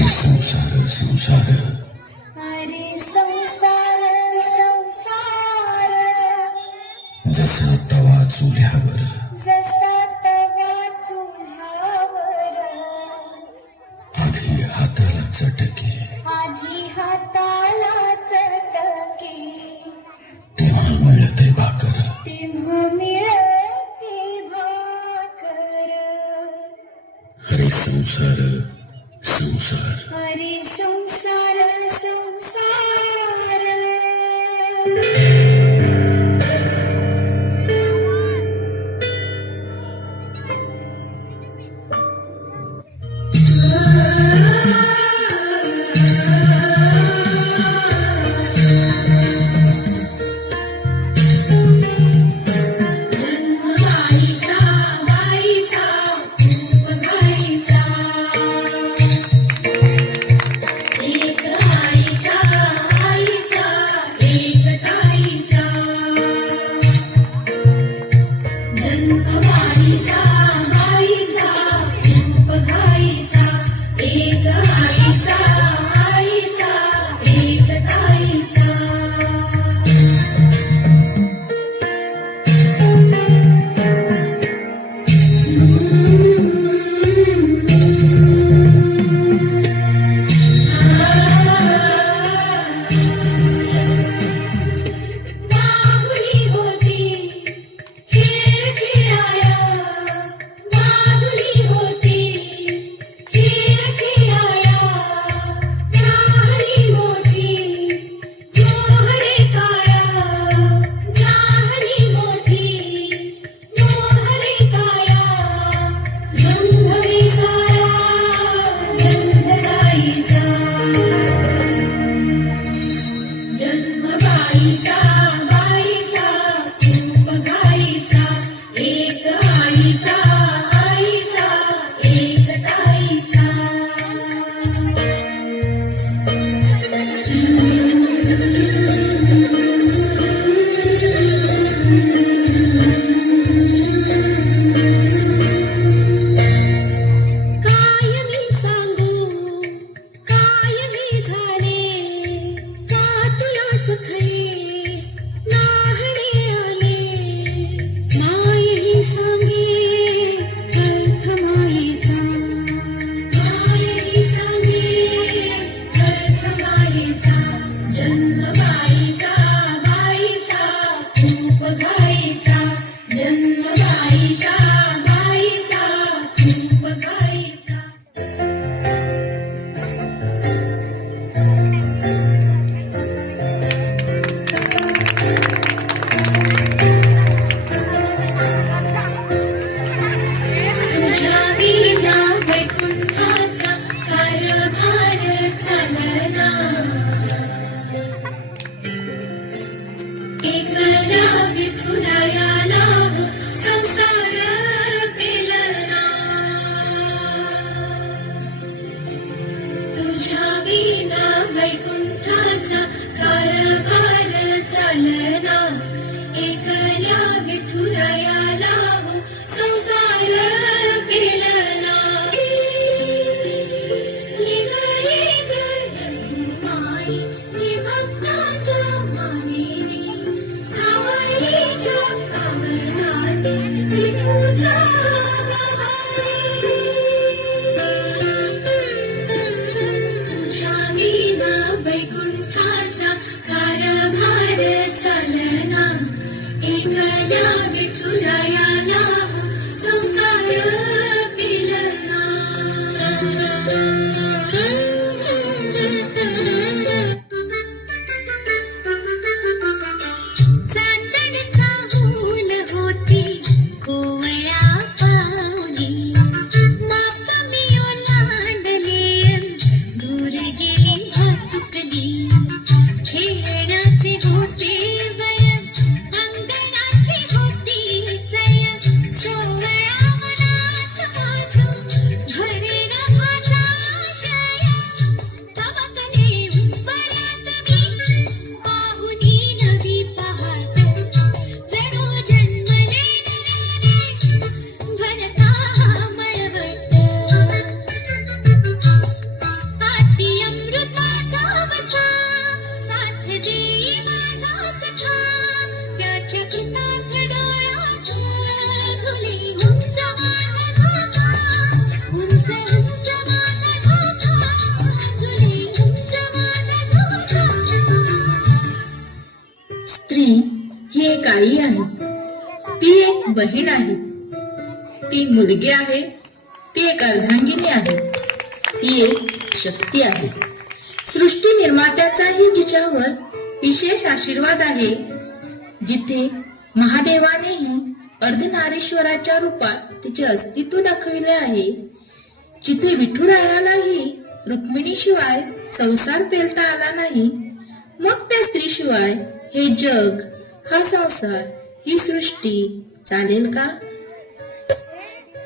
अरे संसार संसार, अरे संसार संसार, जसा तवा चुल्यावर, जसा तवा चुल्यावर, आधी हाताला चटके, आधी हाताला चटके, तेव्हा मिळते भाकर, तेव्हा मिळते भाकर. अरे संसार संसार, अरे संसार संसार. वैकुंठाचा कारभार चालना, एकल्या विठुरायाला संसार पेलना. माई भक्ताच्या मायेने सावलीच्या अंगणात विठूच्या वैकुंठाचा कारभार चालना, एकल्या विठुरायाला संसार पेलना. चांदणीचा ऊन होती कोवळ्या पावली, माप मी ओलांडले दूर गेली भातुकली. खेळण्याचे होते वय, अंगणाची होती सय, सोवळ्या मनात माझ्या भरेना माझा बहीण आहे, ती मुलगी आहे, ती एक अर्धांगिनी आहे, ती एक शक्ती आहे. सृष्टी निर्मात्याचाही जिच्यावर विशेष आशीर्वाद आहे. जिथे महादेवानेही अर्धनारीश्वराच्या रूपात तिचे अस्तित्व दाखविले आहे, जिथे विठुरायालाही रुक्मिणीशिवाय संसार पेलता आला नाही, मग त्या स्त्रीशिवाय हे जग, हा संसार, ही सृष्टी चालेल का?